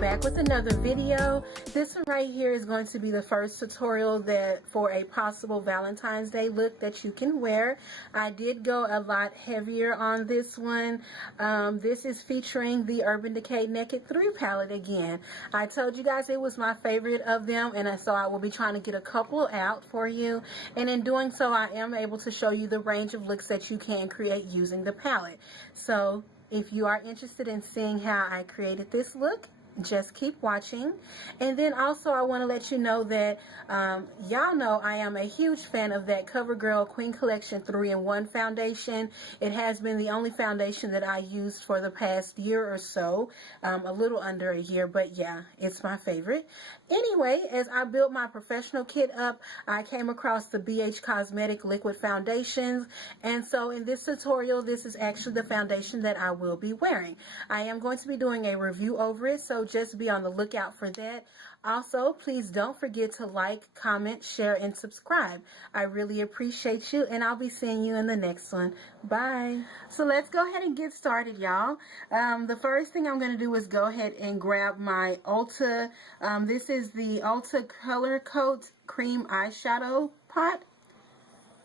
back with another video. This one right here is going to be the first tutorial for a possible Valentine's Day look that you can wear. I did go a lot heavier on this one. This is featuring the Urban Decay Naked 3 palette again. I told you guys it was my favorite of them, and so I will be trying to get a couple out for you, and in doing so I am able to show you the range of looks that you can create using the palette. So if you are interested in seeing how I created this look, just keep watching. And then also I want to let you know that y'all know I am a huge fan of that CoverGirl Queen Collection 3-in-1 foundation. It has been the only foundation that I used for the past year or so, a little under a year, but yeah, it's my favorite. Anyway, as I built my professional kit up, I came across the BH Cosmetic Liquid Foundations, and so in this tutorial, this is actually the foundation that I will be wearing. I am going to be doing a review over it, so just be on the lookout for that. Also, please don't forget to like, comment, share, and subscribe. I really appreciate you, and I'll be seeing you in the next one. Bye. So let's go ahead and get started, y'all. The first thing I'm going to do is go ahead and grab my Ulta. This is the Ulta Color Coat Cream Eyeshadow Pot.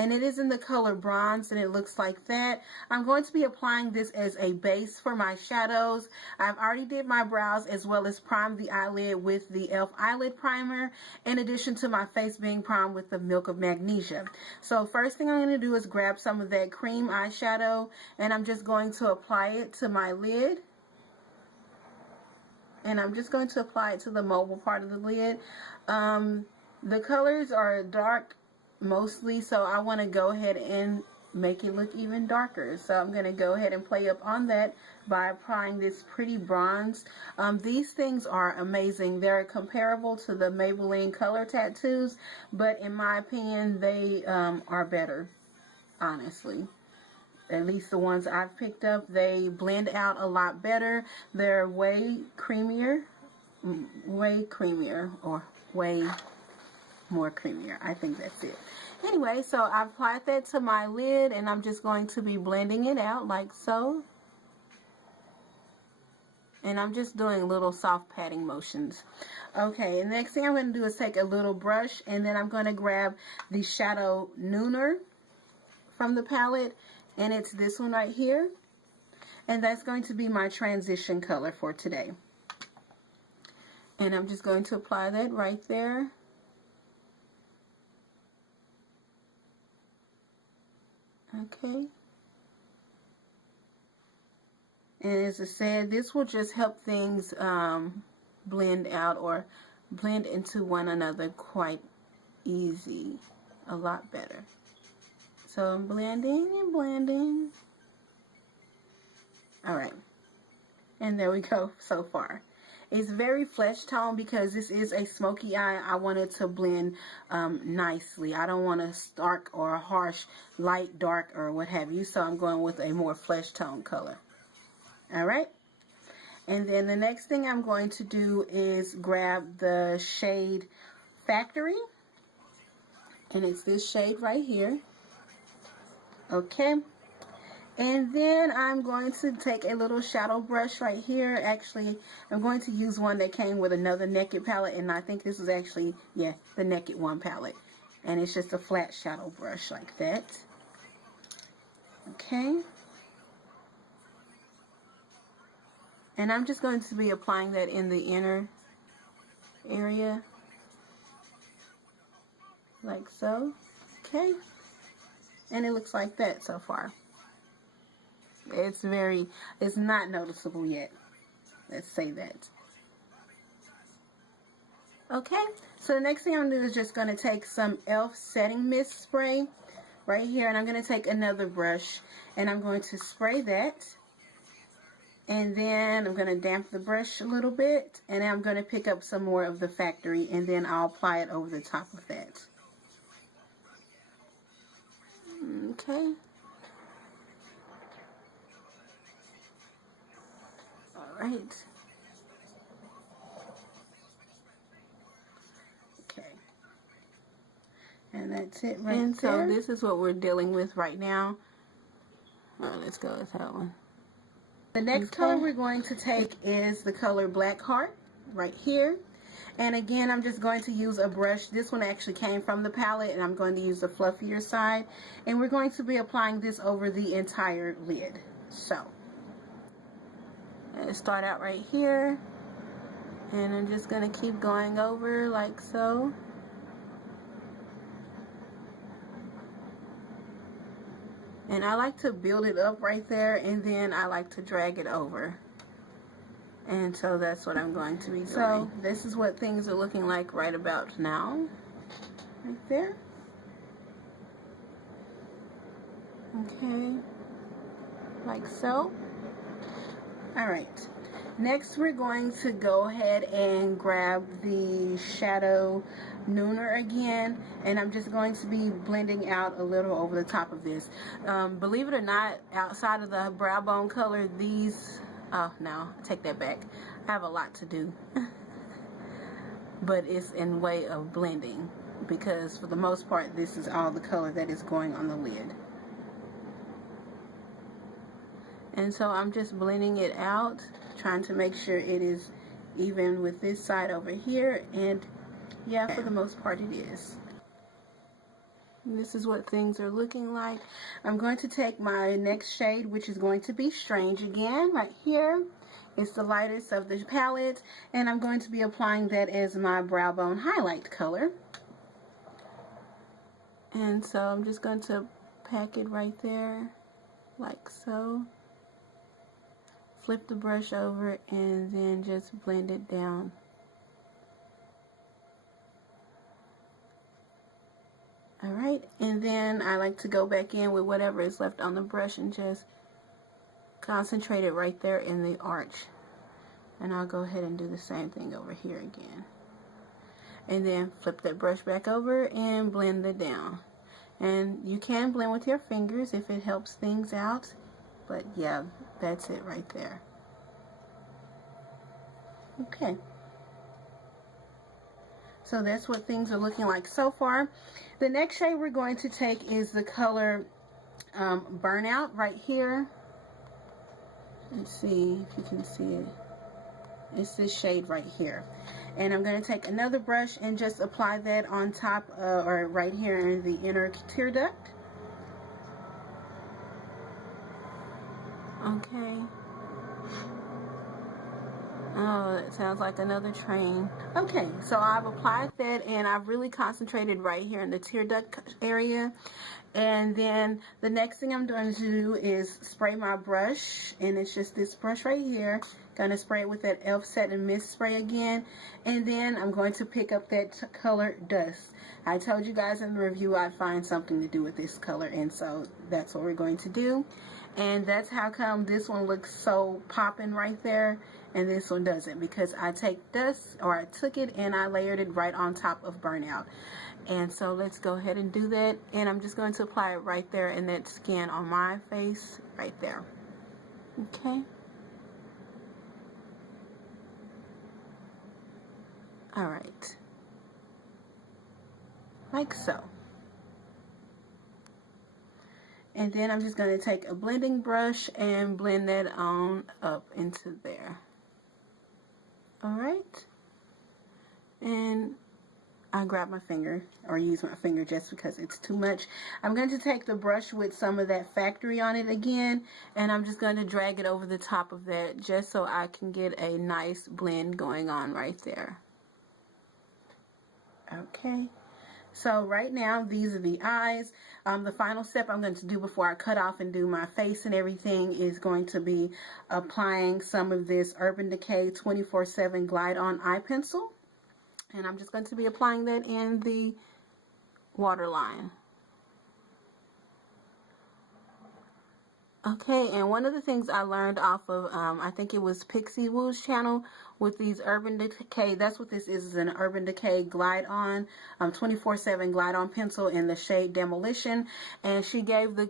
And it is in the color bronze, and it looks like that. I'm going to be applying this as a base for my shadows. I've already did my brows as well as primed the eyelid with the E.L.F. eyelid primer, in addition to my face being primed with the Milk of Magnesia. So first thing I'm going to do is grab some of that cream eyeshadow, and I'm just going to apply it to my lid. And I'm just going to apply it to the mobile part of the lid. The colors are dark mostly, so I want to go ahead and make it look even darker. So I'm going to go ahead and play up on that by applying this pretty bronze. These things are amazing. They're comparable to the Maybelline color tattoos, but in my opinion they are better, honestly. At least the ones I've picked up, they blend out a lot better. They're way creamier, or way more creamier. I think that's it. Anyway, so I applied that to my lid, and I'm just going to be blending it out like so. And I'm just doing little soft patting motions. Okay, and the next thing I'm going to do is take a little brush, and then I'm going to grab the Shadow Nooner from the palette, and it's this one right here. And that's going to be my transition color for today. And I'm just going to apply that right there. Okay, and as I said, this will just help things blend out or blend into one another quite easy, a lot better. So I'm blending and blending. Alright, and there we go so far. It's very flesh tone because this is a smoky eye. I want it to blend nicely. I don't want a stark or a harsh light, dark, or what have you. So I'm going with a more flesh tone color. Alright. And then the next thing I'm going to do is grab the shade Factory. And it's this shade right here. Okay. And then I'm going to take a little shadow brush right here. Actually, I'm going to use one that came with another Naked palette, and I think this is actually, yeah, the Naked one palette. And it's just a flat shadow brush like that. Okay. And I'm just going to be applying that in the inner area. Like so. Okay. And it looks like that so far. It's not noticeable yet. Let's say that. Okay, so the next thing I'm going to do is just going to take some E.L.F. setting mist spray right here, and I'm going to take another brush, and I'm going to spray that. And then I'm going to damp the brush a little bit, and I'm going to pick up some more of the Factory, and then I'll apply it over the top of that. Okay. Alright. Okay. And that's it right there. So this is what we're dealing with right now. Let's go with that one. The next color we're going to take is the color Blackheart. right here. And again, I'm just going to use a brush. This one actually came from the palette, and I'm going to use the fluffier side. And we're going to be applying this over the entire lid. So, let's start out right here. And I'm just going to keep going over like so. And I like to build it up right there, and then I like to drag it over. And so that's what I'm going to be doing. So this is what things are looking like right about now. Right there. Okay. Like so. Alright. Next we're going to go ahead and grab the shadow nooner again, and I'm just going to be blending out a little over the top of this. Believe it or not, outside of the brow bone color, these, oh no, take that back. I have a lot to do. But it's in way of blending, because for the most part this is all the color that is going on the lid. And so I'm just blending it out, trying to make sure it is even with this side over here, and yeah, for the most part it is. And this is what things are looking like. I'm going to take my next shade, which is going to be Strange again, right here. It's the lightest of the palette, and I'm going to be applying that as my brow bone highlight color. And so I'm just going to pack it right there, like so. Flip the brush over and then just blend it down. Alright, and then I like to go back in with whatever is left on the brush and just concentrate it right there in the arch. And I'll go ahead and do the same thing over here again. And then flip that brush back over and blend it down. And you can blend with your fingers if it helps things out. But yeah, that's it right there. Okay. So that's what things are looking like so far. The next shade we're going to take is the color Burnout right here. Let's see if you can see it. It's this shade right here. And I'm going to take another brush and just apply that on top or right here in the inner tear duct. Okay. Oh, that sounds like another train. Okay, so I've applied that, and I've really concentrated right here in the tear duct area. And then the next thing I'm going to do is spray my brush, and it's just this brush right here. Going to spray it with that E.L.F. Set and Mist spray again, and then I'm going to pick up that color Dust. I told you guys in the review I'd find something to do with this color, and so that's what we're going to do. And that's how come this one looks so popping right there and this one doesn't, because I take Dust, or I took it and I layered it right on top of Burnout. And so let's go ahead and do that, and I'm just going to apply it right there in that skin on my face right there. Okay. Alright. Like so. And then I'm just going to take a blending brush and blend that on up into there. Alright. And I grab my finger, or use my finger just because it's too much. I'm going to take the brush with some of that factory on it again, and I'm just going to drag it over the top of that just so I can get a nice blend going on right there. Okay. So right now, these are the eyes. The final step I'm going to do before I cut off and do my face and everything is going to be applying some of this Urban Decay 24/7 Glide On Eye Pencil. And I'm just going to be applying that in the waterline. Okay, and one of the things I learned off of, I think it was Pixie Woo's channel with these Urban Decay, that's what this is an Urban Decay Glide On 24/7 Glide On Pencil in the shade Demolition. And she gave the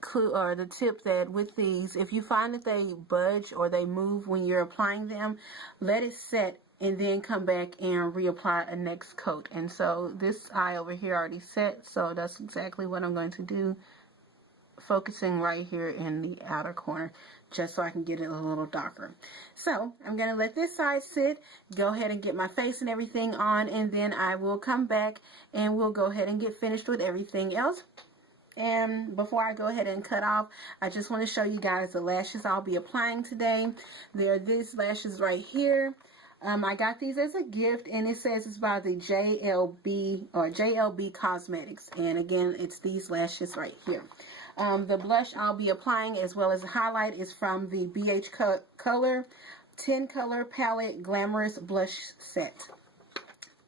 clue or the tip that with these, if you find that they budge or they move when you're applying them, let it set and then come back and reapply a next coat. And so this eye over here already set, so that's exactly what I'm going to do. focusing right here in the outer corner, just so I can get it a little darker. So I'm going to let this side sit, go ahead and get my face and everything on, and then I will come back and we'll go ahead and get finished with everything else. And before I go ahead and cut off, I just want to show you guys the lashes I'll be applying today. They're these lashes right here. I got these as a gift, and it says it's by the JBL Cosmetics. And again, it's these lashes right here. The blush I'll be applying as well as the highlight is from the Beige Color 10 Color Palette Glamorous Blush Set.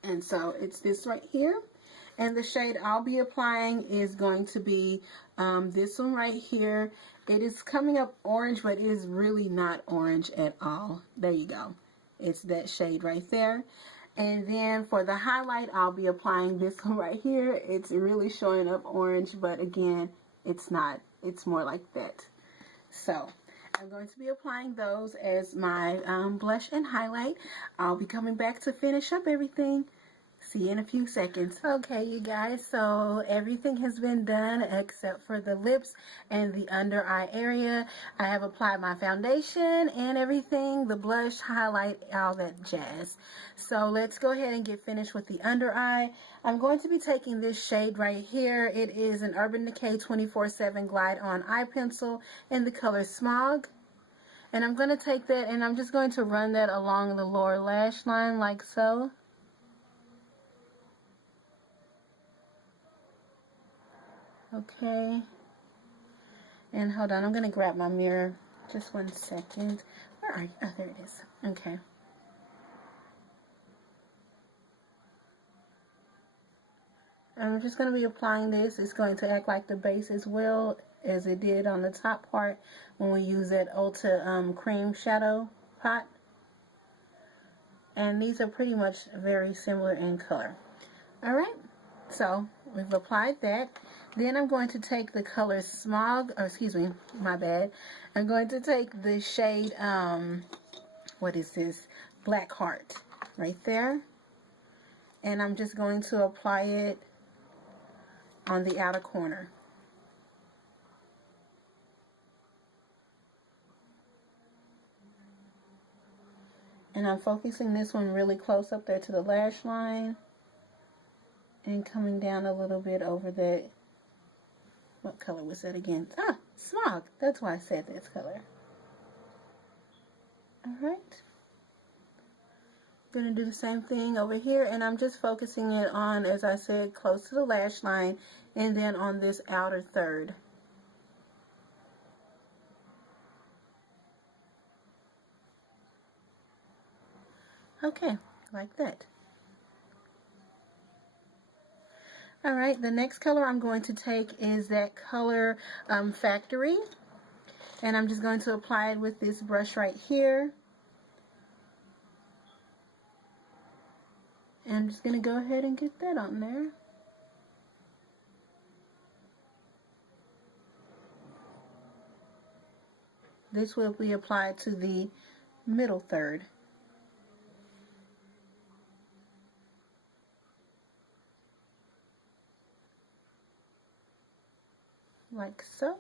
And so it's this right here. And the shade I'll be applying is going to be this one right here. It is coming up orange, but it is really not orange at all. There you go. It's that shade right there. And then for the highlight, I'll be applying this one right here. It's really showing up orange, but again, it's not. It's more like that. So I'm going to be applying those as my blush and highlight. I'll be coming back to finish up everything. See you in a few seconds. Okay, you guys, so everything has been done except for the lips and the under eye area. I have applied my foundation and everything, the blush, highlight, all that jazz. So let's go ahead and get finished with the under eye. I'm going to be taking this shade right here. It is an Urban Decay 24/7 Glide On Eye Pencil in the color Smog. And I'm going to take that and I'm just going to run that along the lower lash line like so. Okay, and hold on, I'm going to grab my mirror. Just 1 second. Where are you? Oh, there it is. Okay. I'm just going to be applying this. It's going to act like the base as well as it did on the top part when we use that Ulta cream shadow pot. And these are pretty much very similar in color. Alright, so we've applied that. Then I'm going to take the color Smog, or excuse me, my bad. I'm going to take the shade, what is this? Blackheart, right there. And I'm just going to apply it on the outer corner. And I'm focusing this one really close up there to the lash line. And coming down a little bit over that. What color was that again? Ah, Smog. That's why I said this color. Alright. I'm going to do the same thing over here. And I'm just focusing it on, as I said, close to the lash line. And then on this outer third. Okay, like that. Alright, the next color I'm going to take is that color Factory. And I'm just going to apply it with this brush right here. And I'm just going to go ahead and get that on there. This will be applied to the middle third. Like so.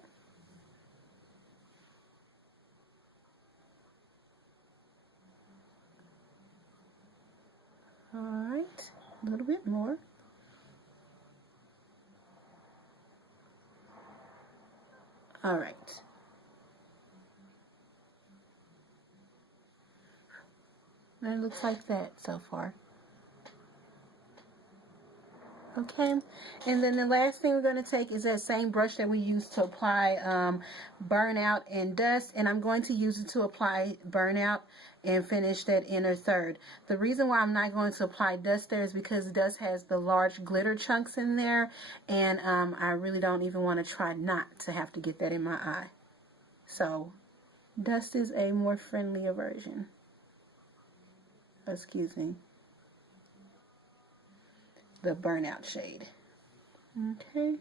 Alright, a little bit more. Alright. And it looks like that so far. Okay, and then the last thing we're going to take is that same brush that we used to apply Burnout and Dust, and I'm going to use it to apply Burnout and finish that inner third. The reason why I'm not going to apply Dust there is because Dust has the large glitter chunks in there, and I really don't even want to try not to have to get that in my eye. So, Dust is a more friendlier version. Excuse me. The Burnout shade. Okay.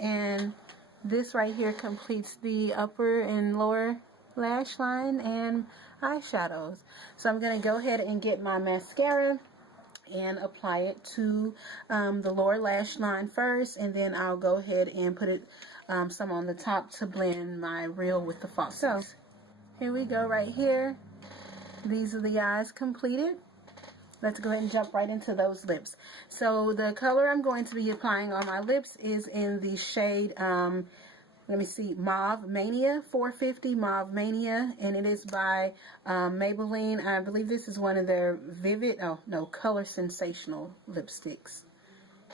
And this right here completes the upper and lower lash line and eyeshadows. So I'm going to go ahead and get my mascara and apply it to the lower lash line first, and then I'll go ahead and put it some on the top to blend my real with the falsies. So here we go right here. These are the eyes completed. Let's go ahead and jump right into those lips. So the color I'm going to be applying on my lips is in the shade, let me see, Mauve Mania, 450 Mauve Mania, and it is by Maybelline. I believe this is one of their Vivid, oh no, Color Sensational lipsticks.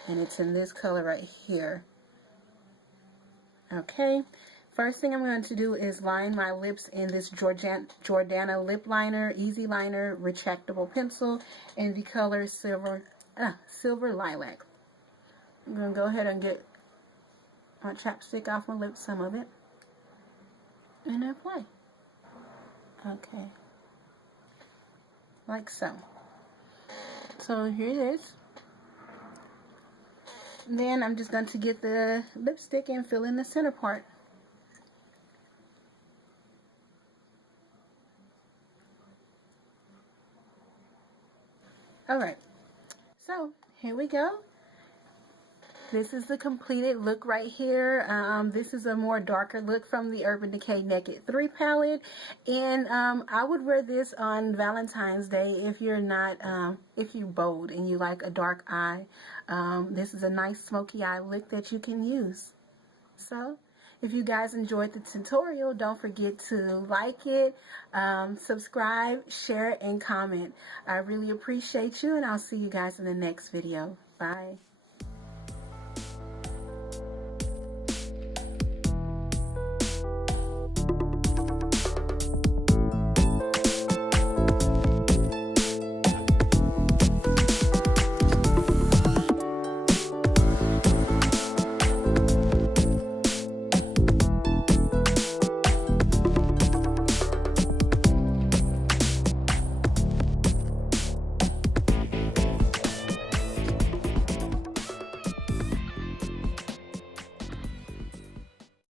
And it's in this color right here. Okay. First thing I'm going to do is line my lips in this Jordana lip liner, easy liner, retractable pencil in the color Silver Lilac. I'm going to go ahead and get my chapstick off my lips, some of it, and apply. Okay. Like so. So here it is. Then I'm just going to get the lipstick and fill in the center part. Alright, so here we go. This is the completed look right here. This is a more darker look from the Urban Decay Naked 3 palette. And I would wear this on Valentine's Day if you're not, if you're bold and you like a dark eye. This is a nice smoky eye look that you can use. So, if you guys enjoyed the tutorial, don't forget to like it, subscribe, share, and comment. I really appreciate you, and I'll see you guys in the next video. Bye.